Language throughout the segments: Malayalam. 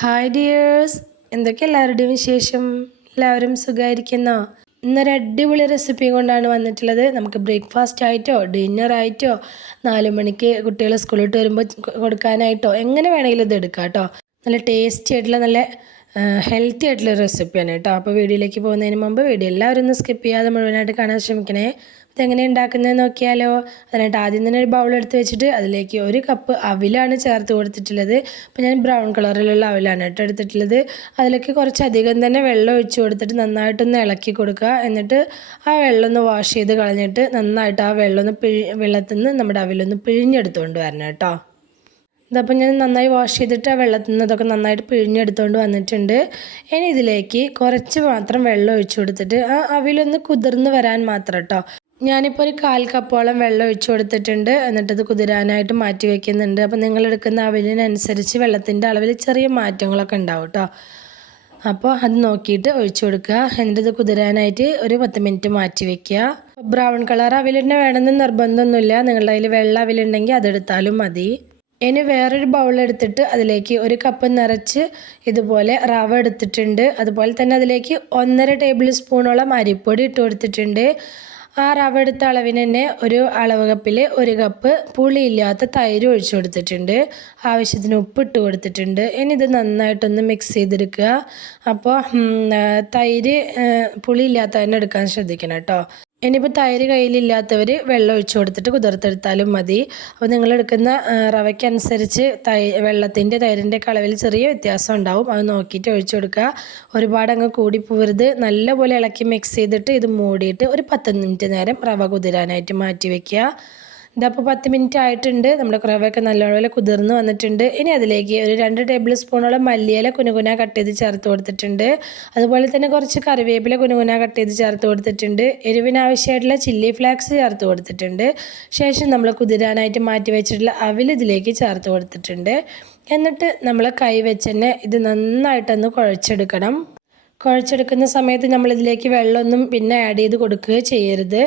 ഹായ് ഡിയേഴ്സ്, എന്തൊക്കെ എല്ലാവരുടെയും വിശേഷം? എല്ലാവരും സുഖമായിരിക്കുന്നോ? ഇന്നൊരു അടിപൊളി റെസിപ്പി കൊണ്ടാണ് വന്നിട്ടുള്ളത്. നമുക്ക് ബ്രേക്ക്ഫാസ്റ്റ് ആയിട്ടോ ഡിന്നർ ആയിട്ടോ 4 മണിക്ക് കുട്ടികൾ സ്കൂളിൽ വരുമ്പോൾ കൊടുക്കാനായിട്ടോ എങ്ങനെ വേണമെങ്കിലും ഇത് എടുക്കാം കേട്ടോ. നല്ല ടേസ്റ്റി ആയിട്ടുള്ള നല്ല ഹെൽത്തി ആയിട്ടുള്ള റെസിപ്പിയാണ് കേട്ടോ. അപ്പോൾ വീഡിയോയിലേക്ക് പോകുന്നതിന് മുമ്പ് വീഡിയോ എല്ലാവരും ഒന്ന് സ്കിപ്പ് ചെയ്യാതെ മുഴുവനായിട്ട് കാണാൻ ശ്രമിക്കണേ. ഇതെങ്ങനെ ഉണ്ടാക്കുന്നത് നോക്കിയാലോ. അതിനായിട്ട് ആദ്യം തന്നെ ഒരു ബൗൾ എടുത്ത് വെച്ചിട്ട് അതിലേക്ക് 1 കപ്പ് അവിലാണ് ചേർത്ത് കൊടുത്തിട്ടുള്ളത്. അപ്പോൾ ഞാൻ ബ്രൗൺ കളറിലുള്ള അവിലാണ് കേട്ടോ എടുത്തിട്ടുള്ളത്. അതിലേക്ക് കുറച്ചധികം തന്നെ വെള്ളം ഒഴിച്ച് കൊടുത്തിട്ട് നന്നായിട്ടൊന്ന് ഇളക്കി കൊടുക്കുക. എന്നിട്ട് ആ വെള്ളം ഒന്ന് വാഷ് ചെയ്ത് കളഞ്ഞിട്ട് നന്നായിട്ട് ആ വെള്ളത്തിൽ നിന്ന് നമ്മുടെ അവിലൊന്ന് പിഴിഞ്ഞെടുത്തുകൊണ്ട് വരണം കേട്ടോ. ഇതപ്പോൾ ഞാൻ നന്നായി വാഷ് ചെയ്തിട്ട് ആ വെള്ളത്തിൽ നിന്ന് ഇതൊക്കെ നന്നായിട്ട് പിഴിഞ്ഞെടുത്തുകൊണ്ട് വന്നിട്ടുണ്ട്. ഇനി ഇതിലേക്ക് കുറച്ച് മാത്രം വെള്ളം ഒഴിച്ചു കൊടുത്തിട്ട് ആ അവിലൊന്ന് കുതിർന്ന് വരാൻ മാത്രം കേട്ടോ. ഞാനിപ്പോൾ ഒരു 1/4 കപ്പോളം വെള്ളം ഒഴിച്ചു കൊടുത്തിട്ടുണ്ട്. എന്നിട്ടത് കുതിരാനായിട്ട് മാറ്റി വയ്ക്കുന്നുണ്ട്. അപ്പോൾ നിങ്ങൾ എടുക്കുന്ന അവിലിനനുസരിച്ച് വെള്ളത്തിൻ്റെ അളവിൽ ചെറിയ മാറ്റങ്ങളൊക്കെ ഉണ്ടാവും കേട്ടോ. അപ്പോൾ അത് നോക്കിയിട്ട് ഒഴിച്ചു കൊടുക്കുക. എന്നിട്ട് കുതിരാനായിട്ട് ഒരു 10 മിനിറ്റ് മാറ്റി വയ്ക്കുക. ബ്രൗൺ കളർ അവിലിന് വേണമെന്ന് നിർബന്ധമൊന്നുമില്ല. നിങ്ങളുടെ കയ്യിൽ വെള്ള അവിലുണ്ടെങ്കിൽ അതെടുത്താലും മതി. ഇനി വേറൊരു ബൗൾ എടുത്തിട്ട് അതിലേക്ക് 1 കപ്പ് നിറച്ച് ഇതുപോലെ റവ എടുത്തിട്ടുണ്ട്. അതുപോലെ തന്നെ അതിലേക്ക് 1.5 ടേബിൾ സ്പൂണോളം അരിപ്പൊടി ഇട്ട് കൊടുത്തിട്ടുണ്ട്. ആ റവ എടുത്ത അളവിന് തന്നെ ഒരു അളവ് കപ്പിൽ 1 കപ്പ് പുളിയില്ലാത്ത തൈര് ഒഴിച്ചു കൊടുത്തിട്ടുണ്ട്. ആവശ്യത്തിന് ഉപ്പ് ഇട്ട് കൊടുത്തിട്ടുണ്ട്. ഇനി ഇത് നന്നായിട്ടൊന്ന് മിക്സ് ചെയ്തെടുക്കുക. അപ്പോൾ തൈര് പുളിയില്ലാത്ത തന്നെ എടുക്കാൻ ശ്രദ്ധിക്കണം കേട്ടോ. ഇനിയിപ്പോൾ തൈര് കയ്യിലില്ലാത്തവർ വെള്ളം ഒഴിച്ചു കൊടുത്തിട്ട് കുതിർത്തെടുത്താലും മതി. അപ്പോൾ നിങ്ങളെടുക്കുന്ന റവയ്ക്കനുസരിച്ച് വെള്ളത്തിൻ്റെ തൈരിൻ്റെ അളവിൽ ചെറിയ വ്യത്യാസം ഉണ്ടാവും. അത് നോക്കിയിട്ട് ഒഴിച്ചു കൊടുക്കുക. ഒരുപാട് അങ്ങ് കൂടി പോകരുത്. നല്ലപോലെ ഇളക്കി മിക്സ് ചെയ്തിട്ട് ഇത് മൂടിയിട്ട് ഒരു 10 മിനിറ്റ് നേരം റവ കുതിരാനായിട്ട് മാറ്റി വയ്ക്കുക. ഇതപ്പോൾ 10 മിനിറ്റ് ആയിട്ടുണ്ട്. നമ്മുടെ റവയൊക്കെ നല്ലപോലെ കുതിർന്ന് വന്നിട്ടുണ്ട്. ഇനി അതിലേക്ക് ഒരു 2 ടേബിൾ സ്പൂണോളം മല്ലിയില കുനുകുന കട്ട് ചെയ്ത് ചേർത്ത് കൊടുത്തിട്ടുണ്ട്. അതുപോലെ തന്നെ കുറച്ച് കറിവേപ്പില കുനുകുന കട്ട് ചെയ്ത് ചേർത്ത് കൊടുത്തിട്ടുണ്ട്. എരിവിന് ആവശ്യമായിട്ടുള്ള ചില്ലി ഫ്ലേക്സ് ചേർത്ത് കൊടുത്തിട്ടുണ്ട്. ശേഷം നമ്മൾ കുതിരാനായിട്ട് മാറ്റി വെച്ചിട്ടുള്ള അവിൽ ഇതിലേക്ക് ചേർത്ത് കൊടുത്തിട്ടുണ്ട്. എന്നിട്ട് നമ്മൾ കൈ വെച്ച് തന്നെ ഇത് നന്നായിട്ടൊന്ന് കുഴച്ചെടുക്കണം. കുഴച്ചെടുക്കുന്ന സമയത്ത് നമ്മളിതിലേക്ക് വെള്ളമൊന്നും പിന്നെ ആഡ് ചെയ്ത് കൊടുക്കുക ചെയ്യരുത്.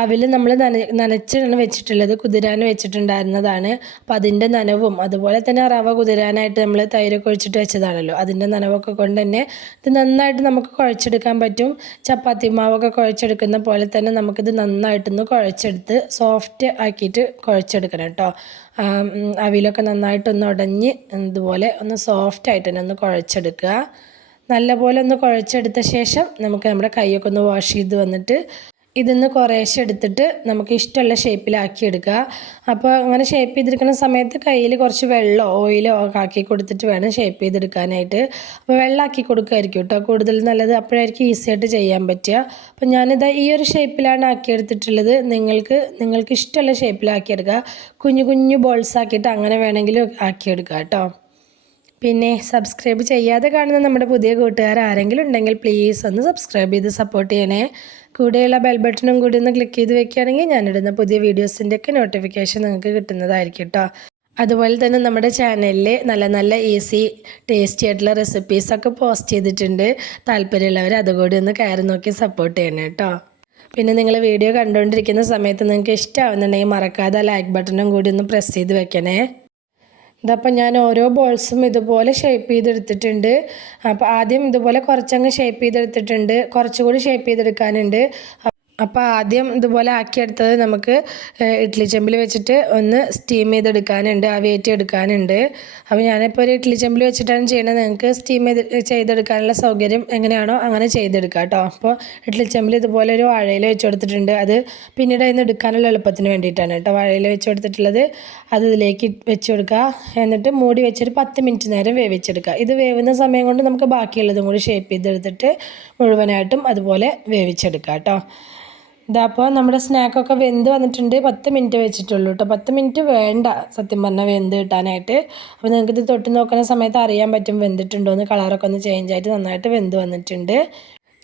അവിൽ നമ്മൾ നനച്ചാണ് വെച്ചിട്ടുള്ളത്, കുതിരാൻ വെച്ചിട്ടുണ്ടായിരുന്നതാണ്. അപ്പോൾ അതിൻ്റെ നനവും അതുപോലെ തന്നെ റവ കുതിരാനായിട്ട് നമ്മൾ തൈരൊക്കെ ഒഴിച്ചിട്ട് വെച്ചതാണല്ലോ, അതിൻ്റെ നനവൊക്കെ കൊണ്ട് തന്നെ ഇത് നന്നായിട്ട് നമുക്ക് കുഴച്ചെടുക്കാൻ പറ്റും. ചപ്പാത്തി മാവൊക്കെ കുഴച്ചെടുക്കുന്ന പോലെ തന്നെ നമുക്കിത് നന്നായിട്ടൊന്ന് കുഴച്ചെടുത്ത് സോഫ്റ്റ് ആക്കിയിട്ട് കുഴച്ചെടുക്കണം കേട്ടോ. അവിലൊക്കെ നന്നായിട്ടൊന്ന് ഉടഞ്ഞ് ഇതുപോലെ ഒന്ന് സോഫ്റ്റായിട്ട് തന്നെ ഒന്ന് കുഴച്ചെടുക്കുക. നല്ലപോലെ ഒന്ന് കുഴച്ചെടുത്ത ശേഷം നമുക്ക് നമ്മുടെ കൈയൊക്കെ ഒന്ന് വാഷ് ചെയ്ത് വന്നിട്ട് ഇതൊന്ന് കുറേശ്ശെ എടുത്തിട്ട് നമുക്ക് ഇഷ്ടമുള്ള ഷേപ്പിലാക്കി എടുക്കുക. അപ്പോൾ അങ്ങനെ ഷേപ്പ് ചെയ്തെടുക്കുന്ന സമയത്ത് കയ്യിൽ കുറച്ച് വെള്ളമോ ഓയിലോ ഒക്കെ ആക്കി കൊടുത്തിട്ട് വേണം ഷേപ്പ് ചെയ്തെടുക്കാനായിട്ട്. അപ്പോൾ വെള്ളമാക്കി കൊടുക്കുമായിരിക്കും കേട്ടോ കൂടുതൽ നല്ലത്. അപ്പോഴായിരിക്കും ഈസി ആയിട്ട് ചെയ്യാൻ പറ്റുക. അപ്പോൾ ഞാനിത് ഈ ഒരു ഷേപ്പിലാണ് ആക്കിയെടുത്തിട്ടുള്ളത്. നിങ്ങൾക്ക് ഇഷ്ടമുള്ള ഷേപ്പിലാക്കിയെടുക്കുക. കുഞ്ഞു കുഞ്ഞു ബോൾസ് ആക്കിയിട്ട് അങ്ങനെ വേണമെങ്കിലും ആക്കിയെടുക്കുക കേട്ടോ. പിന്നെ സബ്സ്ക്രൈബ് ചെയ്യാതെ കാണുന്ന നമ്മുടെ പുതിയ കൂട്ടുകാർ ആരെങ്കിലും ഉണ്ടെങ്കിൽ പ്ലീസ് ഒന്ന് സബ്സ്ക്രൈബ് ചെയ്ത് സപ്പോർട്ട് ചെയ്യണേ. കൂടെയുള്ള ബെൽ ബട്ടണും കൂടി ഒന്ന് ക്ലിക്ക് ചെയ്ത് വെക്കുകയാണെങ്കിൽ ഞാനിടുന്ന പുതിയ വീഡിയോസിൻ്റെയൊക്കെ നോട്ടിഫിക്കേഷൻ നിങ്ങൾക്ക് കിട്ടുന്നതായിരിക്കും കേട്ടോ. അതുപോലെ തന്നെ നമ്മുടെ ചാനലിൽ നല്ല നല്ല ഈസി ടേസ്റ്റി ആയിട്ടുള്ള റെസിപ്പീസൊക്കെ പോസ്റ്റ് ചെയ്തിട്ടുണ്ട്. താല്പര്യമുള്ളവർ അതുകൂടി ഒന്ന് കയറി നോക്കി സപ്പോർട്ട് ചെയ്യണം കേട്ടോ. പിന്നെ നിങ്ങൾ വീഡിയോ കണ്ടുകൊണ്ടിരിക്കുന്ന സമയത്ത് നിങ്ങൾക്ക് ഇഷ്ടമാവുന്നുണ്ടെങ്കിൽ മറക്കാതെ ലൈക്ക് ബട്ടണും കൂടി ഒന്ന് പ്രസ് ചെയ്ത് വെക്കണേ. ഇതപ്പോൾ ഞാൻ ഓരോ ബോൾസും ഇതുപോലെ ഷേപ്പ് ചെയ്തെടുത്തിട്ടുണ്ട്. അപ്പോൾ ആദ്യം ഇതുപോലെ കുറച്ചങ്ങ് ഷേപ്പ് ചെയ്തെടുത്തിട്ടുണ്ട്. കുറച്ചുകൂടി ഷേപ്പ് ചെയ്തെടുക്കാനുണ്ട്. അപ്പോൾ ആദ്യം ഇതുപോലെ ആക്കിയെടുത്തത് നമുക്ക് ഇഡ്ഡലി ചെമ്പിൽ വെച്ചിട്ട് ഒന്ന് സ്റ്റീം ചെയ്തെടുക്കാനുണ്ട്, ആവിയേറ്റി എടുക്കാനുണ്ട്. അപ്പോൾ ഞാനിപ്പോൾ ഒരു ഇഡ്ഡലി ചെമ്പിൽ വെച്ചിട്ടാണ് ചെയ്യുന്നത്. നിങ്ങൾക്ക് സ്റ്റീം ചെയ്തെടുക്കാനുള്ള സൗകര്യം എങ്ങനെയാണോ അങ്ങനെ ചെയ്തെടുക്കാം കേട്ടോ. അപ്പോൾ ഇഡ്ഡലി ചെമ്പിൽ ഇതുപോലെ ഒരു വാഴയില വെച്ച് കൊടുത്തിട്ടുണ്ട്. അത് പിന്നീട് അതിന് എടുക്കാനുള്ള എളുപ്പത്തിന് വേണ്ടിയിട്ടാണ് കേട്ടോ വാഴയില വെച്ച് കൊടുത്തിട്ടുള്ളത്. അത് ഇതിലേക്ക് വെച്ച് കൊടുക്കുക. എന്നിട്ട് മൂടി വെച്ചൊരു 10 മിനിറ്റ് നേരം വേവിച്ചെടുക്കുക. ഇത് വേവുന്ന സമയം കൊണ്ട് നമുക്ക് ബാക്കിയുള്ളതും കൂടി ഷേപ്പ് ചെയ്തെടുത്തിട്ട് മുഴുവനായിട്ടും അതുപോലെ വേവിച്ചെടുക്കാം കേട്ടോ. ഇതപ്പോൾ നമ്മുടെ സ്നാക്കൊക്കെ വെന്ത് വന്നിട്ടുണ്ട്. 10 മിനിറ്റ് വെച്ചിട്ടുള്ളൂ കേട്ടോ. 10 മിനിറ്റ് വേണ്ട സത്യം പറഞ്ഞാൽ വെന്ത് കിട്ടാനായിട്ട്. അപ്പോൾ നിങ്ങൾക്കിത് തൊട്ട് നോക്കുന്ന സമയത്ത് അറിയാൻ പറ്റും വെന്തിട്ടുണ്ടോ എന്ന്. കളറൊക്കെ ഒന്ന് ചേഞ്ച് ആയിട്ട് നന്നായിട്ട് വെന്ത് വന്നിട്ടുണ്ട്.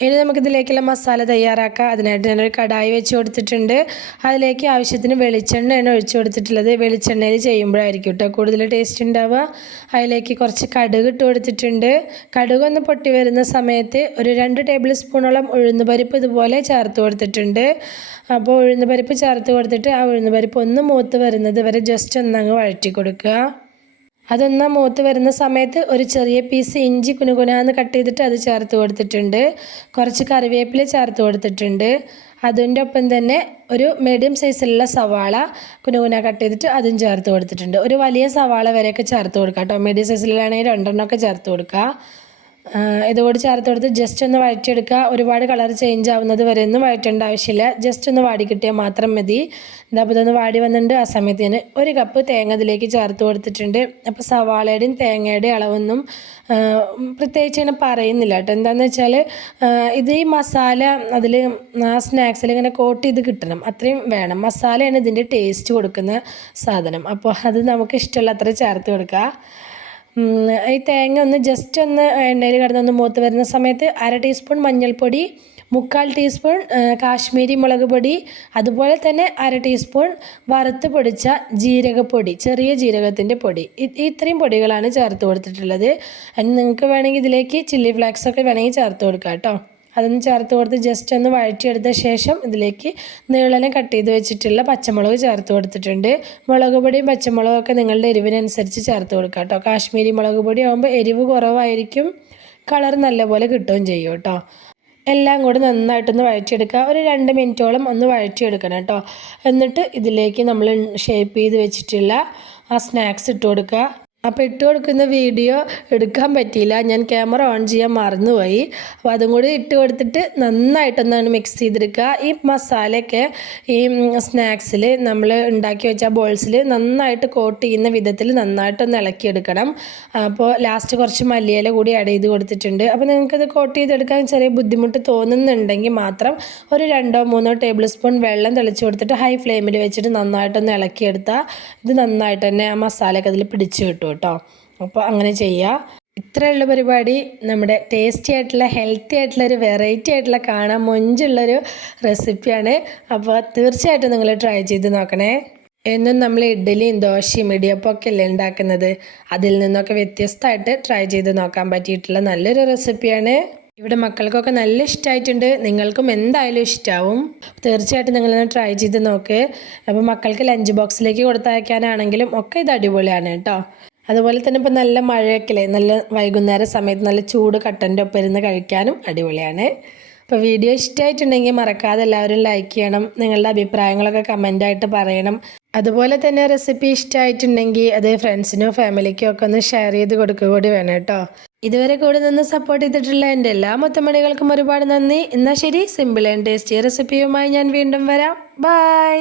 ഇനി നമുക്കിതിലേക്കുള്ള മസാല തയ്യാറാക്കാം. അതിനായിട്ട് ഞാനൊരു കടായി വെച്ച് കൊടുത്തിട്ടുണ്ട്. അതിലേക്ക് ആവശ്യത്തിന് വെളിച്ചെണ്ണയാണ് ഒഴിച്ച് കൊടുത്തിട്ടുള്ളത്. വെളിച്ചെണ്ണയിൽ ചെയ്യുമ്പോഴായിരിക്കും കേട്ടോ കൂടുതൽ ടേസ്റ്റ് ഉണ്ടാവുക. അതിലേക്ക് കുറച്ച് കടുക് ഇട്ട് കൊടുത്തിട്ടുണ്ട്. കടുക് ഒന്ന് പൊട്ടി വരുന്ന സമയത്ത് ഒരു 2 ടേബിൾ സ്പൂണോളം ഉഴുന്നുപരിപ്പ് ഇതുപോലെ ചേർത്ത് കൊടുത്തിട്ടുണ്ട്. അപ്പോൾ ഉഴുന്നുപരിപ്പ് ചേർത്ത് കൊടുത്തിട്ട് ആ ഉഴുന്നുപരിപ്പ് ഒന്ന് മൂത്ത് വരുന്നത് വരെ ജസ്റ്റ് ഒന്നങ്ങ് വഴറ്റി കൊടുക്കുക. അതൊന്ന് മൂത്ത് വരുന്ന സമയത്ത് ഒരു ചെറിയ പീസ് ഇഞ്ചി കുനുകുനാന്ന് കട്ട് ചെയ്തിട്ട് അത് ചേർത്ത് കൊടുത്തിട്ടുണ്ട്. കുറച്ച് കറിവേപ്പില ചേർത്ത് കൊടുത്തിട്ടുണ്ട്. അതിൻ്റെ ഒപ്പം തന്നെ ഒരു മീഡിയം സൈസിലുള്ള സവാള കുനുകുന കട്ട് ചെയ്തിട്ട് അതും ചേർത്ത് കൊടുത്തിട്ടുണ്ട്. ഒരു വലിയ സവാള വരെയൊക്കെ ചേർത്ത് കൊടുക്കുക കേട്ടോ. മീഡിയം സൈസിലാണെങ്കിൽ 2 ചേർത്ത് കൊടുക്കുക. ഇതുകൂടി ചേർത്ത് കൊടുത്ത് ജസ്റ്റ് ഒന്ന് വഴറ്റിയെടുക്കുക. ഒരുപാട് കളർ ചേഞ്ച് ആവുന്നത് വരെ ഒന്നും വഴറ്റേണ്ട ആവശ്യമില്ല. ജസ്റ്റ് ഒന്ന് വാടി കിട്ടിയാൽ മാത്രം മതി. അപ്പോൾ ഇതൊന്ന് വാടി വന്നിട്ടുണ്ട്. ആ സമയത്ത് ഞാൻ 1 കപ്പ് തേങ്ങ ഇതിലേക്ക് ചേർത്ത് കൊടുത്തിട്ടുണ്ട്. അപ്പോൾ സവാളയുടെയും തേങ്ങയുടെയും അളവൊന്നും പ്രത്യേകിച്ച് ഇങ്ങനെ പറയുന്നില്ല കേട്ടോ. എന്താണെന്ന് വെച്ചാൽ ഇത് ഈ മസാല അതിൽ ആ സ്നാക്സിൽ ഇങ്ങനെ കോട്ട് ചെയ്ത് കിട്ടണം, അത്രയും വേണം. മസാലയാണ് ഇതിൻ്റെ ടേസ്റ്റ് കൊടുക്കുന്ന സാധനം. അപ്പോൾ അത് നമുക്ക് ഇഷ്ടമുള്ള അത്ര ചേർത്ത് കൊടുക്കുക. ഈ തേങ്ങ ഒന്ന് ജസ്റ്റ് ഒന്ന് എണ്ണയിൽ കിടന്നൊന്ന് മൂത്ത് വരുന്ന സമയത്ത് 1/2 ടീസ്പൂൺ മഞ്ഞൾപ്പൊടി, 3/4 ടീസ്പൂൺ കാശ്മീരി മുളക് പൊടി, അതുപോലെ തന്നെ 1/2 ടീസ്പൂൺ വറുത്ത് പൊടിച്ച ജീരകപ്പൊടി, ചെറിയ ജീരകത്തിൻ്റെ പൊടി. ഇത്രയും പൊടികളാണ് ചേർത്ത് കൊടുത്തിട്ടുള്ളത്. നിങ്ങൾക്ക് വേണമെങ്കിൽ ഇതിലേക്ക് ചില്ലി ഫ്ലേക്സ് ഒക്കെ വേണമെങ്കിൽ ചേർത്ത് കൊടുക്കാം കേട്ടോ. അതൊന്ന് ചേർത്ത് കൊടുത്ത് ജസ്റ്റ് ഒന്ന് വഴറ്റിയെടുത്ത ശേഷം ഇതിലേക്ക് നീളനെ കട്ട് ചെയ്ത് വെച്ചിട്ടുള്ള പച്ചമുളക് ചേർത്ത് കൊടുത്തിട്ടുണ്ട്. മുളക് പൊടിയും പച്ചമുളകും ഒക്കെ നിങ്ങളുടെ എരിവിനനുസരിച്ച് ചേർത്ത് കൊടുക്കുക കേട്ടോ. കാശ്മീരി മുളക് പൊടി ആകുമ്പോൾ എരിവ് കുറവായിരിക്കും, കളർ നല്ലപോലെ കിട്ടുകയും ചെയ്യും കേട്ടോ. എല്ലാം കൂടി നന്നായിട്ടൊന്ന് വഴറ്റിയെടുക്കുക. ഒരു 2 മിനിറ്റോളം ഒന്ന് വഴറ്റിയെടുക്കണം കേട്ടോ. എന്നിട്ട് ഇതിലേക്ക് നമ്മൾ ഷേപ്പ് ചെയ്ത് വെച്ചിട്ടുള്ള ആ സ്നാക്സ് ഇട്ട് കൊടുക്കുക. അപ്പോൾ ഇട്ട് കൊടുക്കുന്ന വീഡിയോ എടുക്കാൻ പറ്റിയില്ല, ഞാൻ ക്യാമറ ഓൺ ചെയ്യാൻ മറന്നുപോയി. അപ്പോൾ അതും കൂടി ഇട്ട് കൊടുത്തിട്ട് നന്നായിട്ടൊന്നാണ് മിക്സ് ചെയ്തെടുക്കുക. ഈ മസാലയൊക്കെ ഈ സ്നാക്സിൽ നമ്മൾ ഉണ്ടാക്കി വെച്ച ബോൾസിൽ നന്നായിട്ട് കോട്ട് ചെയ്യുന്ന വിധത്തിൽ നന്നായിട്ടൊന്ന് ഇളക്കിയെടുക്കണം. അപ്പോൾ ലാസ്റ്റ് കുറച്ച് മല്ലിയില കൂടി ആഡ് ചെയ്ത് കൊടുത്തിട്ടുണ്ട്. അപ്പോൾ നിങ്ങൾക്കത് കോട്ട് ചെയ്തെടുക്കാൻ ചെറിയ ബുദ്ധിമുട്ട് തോന്നുന്നുണ്ടെങ്കിൽ മാത്രം ഒരു 2-3 ടേബിൾ സ്പൂൺ വെള്ളം തെളിച്ച് കൊടുത്തിട്ട് ഹൈ ഫ്ലെയിമിൽ വെച്ചിട്ട് നന്നായിട്ടൊന്ന് ഇളക്കിയെടുത്താൽ ഇത് നന്നായിട്ട് തന്നെ ആ മസാലയൊക്കെ അതിൽ പിടിച്ച് കിട്ടും കേട്ടോ. അപ്പോൾ അങ്ങനെ ചെയ്യുക. ഇത്രയുള്ള പരിപാടി. നമ്മുടെ ടേസ്റ്റി ആയിട്ടുള്ള ഹെൽത്തി ആയിട്ടുള്ള ഒരു വെറൈറ്റി ആയിട്ടുള്ള കാണാൻ മൊഞ്ചുള്ളൊരു റെസിപ്പിയാണ്. അപ്പോൾ തീർച്ചയായിട്ടും നിങ്ങൾ ട്രൈ ചെയ്ത് നോക്കണേ. എന്നും നമ്മൾ ഇഡ്ഡലിയും ദോശയും ഇടിയപ്പം ഒക്കെ അല്ലേ ഉണ്ടാക്കുന്നത്, അതിൽ നിന്നൊക്കെ വ്യത്യസ്തമായിട്ട് ട്രൈ ചെയ്ത് നോക്കാൻ പറ്റിയിട്ടുള്ള നല്ലൊരു റെസിപ്പിയാണ്. ഇവിടെ മക്കൾക്കൊക്കെ നല്ല ഇഷ്ടമായിട്ടുണ്ട്, നിങ്ങൾക്കും എന്തായാലും ഇഷ്ടമാവും. തീർച്ചയായിട്ടും നിങ്ങളൊന്ന് ട്രൈ ചെയ്ത് നോക്ക്. അപ്പോൾ മക്കൾക്ക് ലഞ്ച് ബോക്സിലേക്ക് കൊടുത്തയക്കാനാണെങ്കിലും ഒക്കെ ഇത് അടിപൊളിയാണ് കേട്ടോ. അതുപോലെ തന്നെ ഇപ്പോൾ നല്ല മഴയൊക്കെ അല്ലേ, നല്ല വൈകുന്നേര സമയത്ത് നല്ല ചൂട് കട്ടൻ്റെ ഒപ്പം ഇരുന്ന് കഴിക്കാനും അടിപൊളിയാണ്. അപ്പോൾ വീഡിയോ ഇഷ്ടമായിട്ടുണ്ടെങ്കിൽ മറക്കാതെ എല്ലാവരും ലൈക്ക് ചെയ്യണം. നിങ്ങളുടെ അഭിപ്രായങ്ങളൊക്കെ കമൻ്റായിട്ട് പറയണം. അതുപോലെ തന്നെ റെസിപ്പി ഇഷ്ടമായിട്ടുണ്ടെങ്കിൽ അത് ഫ്രണ്ട്സിനോ ഫാമിലിക്കോ ഒക്കെ ഒന്ന് ഷെയർ ചെയ്ത് കൊടുക്കുക കൂടി വേണം കേട്ടോ. ഇതുവരെ കൂടെ നിന്ന് സപ്പോർട്ട് ചെയ്തിട്ടുള്ള എൻ്റെ എല്ലാ മുത്തമണികൾക്കും ഒരുപാട് നന്ദി. എന്നാൽ ശരി, സിമ്പിൾ ആൻഡ് ടേസ്റ്റി റെസിപ്പിയുമായി ഞാൻ വീണ്ടും വരാം. ബൈ.